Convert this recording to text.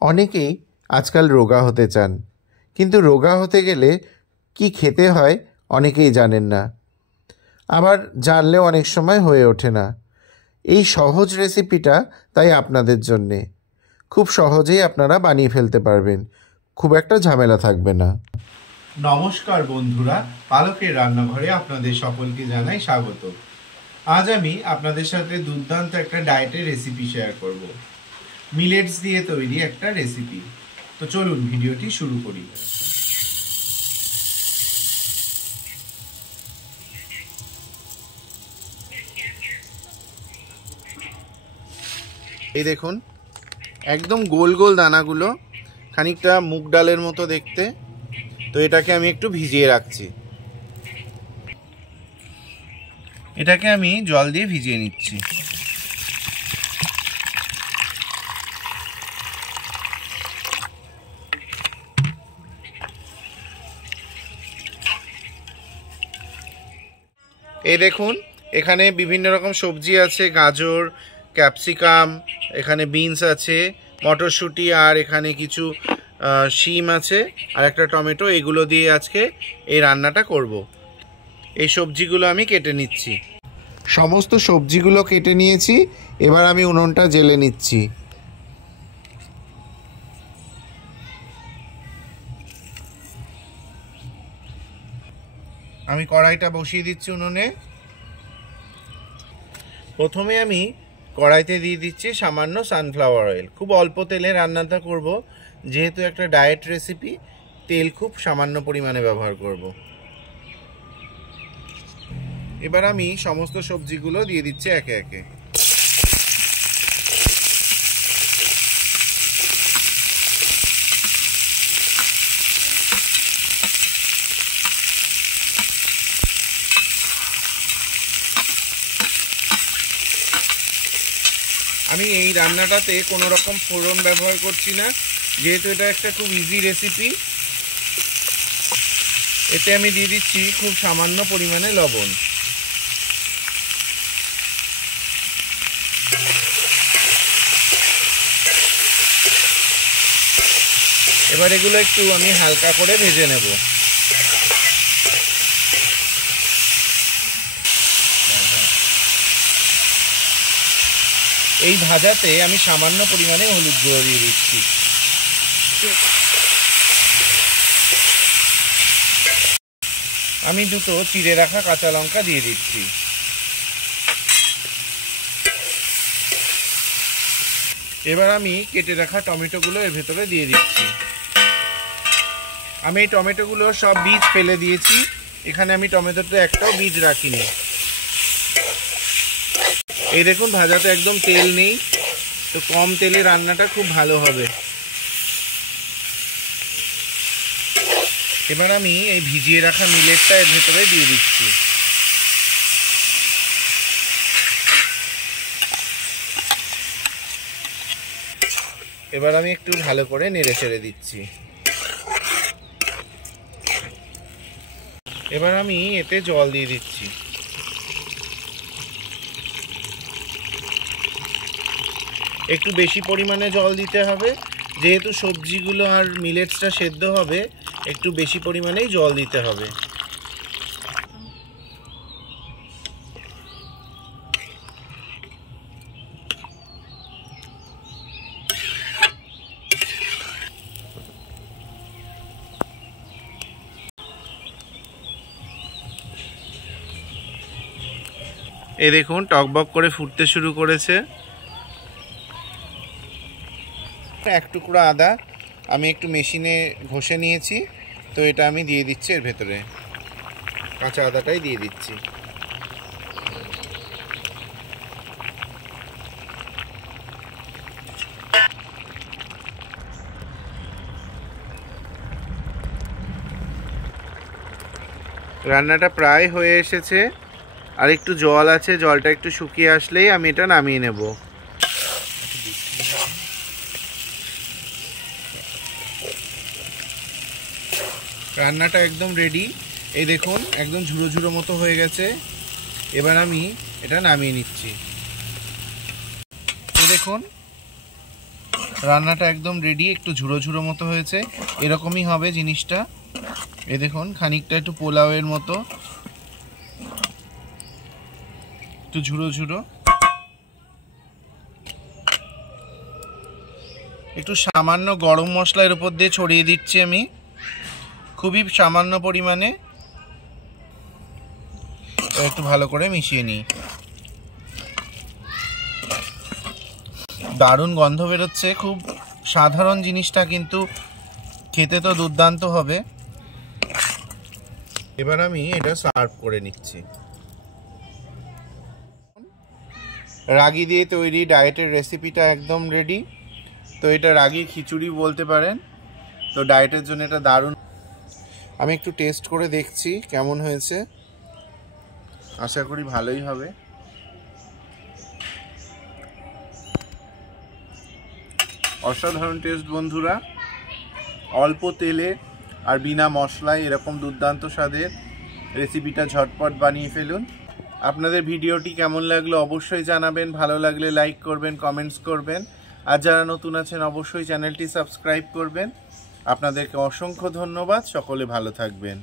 অনেকেই আজকাল রোগা হতে চান, কিন্তু রোগা হতে গেলে কি খেতে হয় অনেকেই জানেন না, আবার জানলেও অনেক সময় হয়ে ওঠে না। এই সহজ রেসিপিটা তাই আপনাদের জন্যে। খুব সহজেই আপনারা বানিয়ে ফেলতে পারবেন, খুব একটা ঝামেলা থাকবে না। নমস্কার বন্ধুরা, পালকের রান্নাঘরে আপনাদের সকলকে জানাই স্বাগত। আজ আমি আপনাদের সাথে দুর্দান্ত একটা ডায়েটের রেসিপি শেয়ার করব, মিলেটস দিয়ে তৈরি একটা রেসিপি। তো চলুন ভিডিওটি শুরু করি। এই দেখুন, একদম গোল গোল দানাগুলো, খানিকটা মুগ ডালের মতো দেখতে। তো এটাকে আমি একটু ভিজিয়ে রাখছি। এটাকে আমি জল দিয়ে ভিজিয়ে নিচ্ছি। এই দেখুন, এখানে বিভিন্ন রকম সবজি আছে, গাজর, ক্যাপসিকাম, এখানে বিনস আছে, মটরশুঁটি, আর এখানে কিছু শিম আছে, আর একটা টমেটো। এগুলো দিয়ে আজকে এই রান্নাটা করব। এই সবজিগুলো আমি কেটে নিচ্ছি। সমস্ত সবজিগুলো কেটে নিয়েছি, এবার আমি উনুনটা জ্বেলে নিচ্ছি। আমি কড়াইটা বসিয়ে দিচ্ছি উনুনে। প্রথমে আমি কড়াইতে দিয়ে দিচ্ছি সামান্য সানফ্লাওয়ার অয়েল। খুব অল্প তেলে রান্নাটা করব, যেহেতু একটা ডায়েট রেসিপি, তেল খুব সামান্য পরিমাণে ব্যবহার করব। এবার আমি সমস্ত সবজিগুলো দিয়ে দিচ্ছি একে একে। আমি এই রান্নাটাতে কোনো রকম ফোড়ন ব্যবহার করছি না, যেহেতু এটা একটা খুব ইজি রেসিপি। এতে আমি দিয়ে দিচ্ছি খুব সামান্য পরিমাণে লবণ। এবার এগুলো একটু আমি হালকা করে ভেজে নেব। এই ভাজাতে আমি সামান্য পরিমাণে হলুদ গুঁড়ো দিয়ে দিচ্ছি। আমি দুটো চিড়ে রাখা কাঁচা লঙ্কা দিয়ে দিচ্ছি। এবার আমি কেটে রাখা টমেটোগুলো এর ভেতরে দিয়ে দিচ্ছি। আমি এই টমেটোগুলো সব বীজ ফেলে দিয়েছি, এখানে আমি টমেটোতে একটাও বীজ রাখিনি। এই দেখুন, ভাজাতে একদম তেল নেই, তো কম তেলে রান্নাটা খুব ভালো হবে। এবার আমি এই ভিজিয়ে রাখা মিলেটটা এর ভেতরে দিয়ে দিচ্ছি। এবার আমি একটু ভালো করে নেড়ে চেড়ে দিচ্ছি। এবার আমি এতে জল দিয়ে দিচ্ছি। একটু বেশি পরিমাণে জল দিতে হবে, যেহেতু সবজিগুলো আর মিলেটসটা সেদ্ধ হবে, একটু বেশি পরিমাণেই জল দিতে হবে। এই দেখুন, টকবক করে ফুটতে শুরু করেছে। এক টুকরো আদা আমি একটু মেশিনে ঘষে নিয়েছি, তো এটা আমি দিয়ে দিচ্ছি এর ভেতরে। কাঁচা আদাটাই দিয়ে দিচ্ছি। রান্নাটা প্রায় হয়ে এসেছে, আর একটু জল আছে, জলটা একটু শুকিয়ে আসলেই আমি এটা নামিয়ে নেব। রান্নাটা একদম রেডি। এই দেখুন, একদম ঝুড়ো ঝুড়ো মতো হয়ে গেছে। এবার আমি এটা নামিয়ে নিচ্ছি। এই দেখুন, রান্নাটা একদম রেডি, একটু ঝুড়ো ঝুড়ো মতো হয়েছে, এরকমই হবে জিনিসটা। এ দেখুন খানিকটা একটু পোলাওয়ের মতো, একটু ঝুড়ো ঝুড়ো। একটু সামান্য গরম মশলা এর উপর দিয়ে ছড়িয়ে দিচ্ছি আমি, খুবই সামান্য পরিমাণে। একটু ভালো করে মিশিয়ে নিই। দারুণ গন্ধ বেরোচ্ছে, খুব সাধারণ জিনিসটা কিন্তু খেতে তো দুর্দান্ত হবে। এবার আমি এটা সার্ভ করে নিচ্ছি। রাগি দিয়ে তৈরি ডায়েটের রেসিপিটা একদম রেডি। তো এটা রাগি খিচুড়ি বলতে পারেন। তো ডায়েটের জন্য এটা দারুণ। আমি একটু টেস্ট করে দেখছি কেমন হয়েছে, আশা করি ভালোই হবে। অসাধারণ টেস্ট বন্ধুরা, অল্প তেলে আর বিনা মশলায় এরকম দুর্দান্ত স্বাদের রেসিপিটা ঝটপট বানিয়ে ফেলুন। আপনাদের ভিডিওটি কেমন লাগলো অবশ্যই জানাবেন, ভালো লাগলে লাইক করবেন, কমেন্টস করবেন, আর যারা নতুন আছেন অবশ্যই চ্যানেলটি সাবস্ক্রাইব করবেন। আপনাদেরকে অসংখ্য ধন্যবাদ, সকলে ভালো থাকবেন।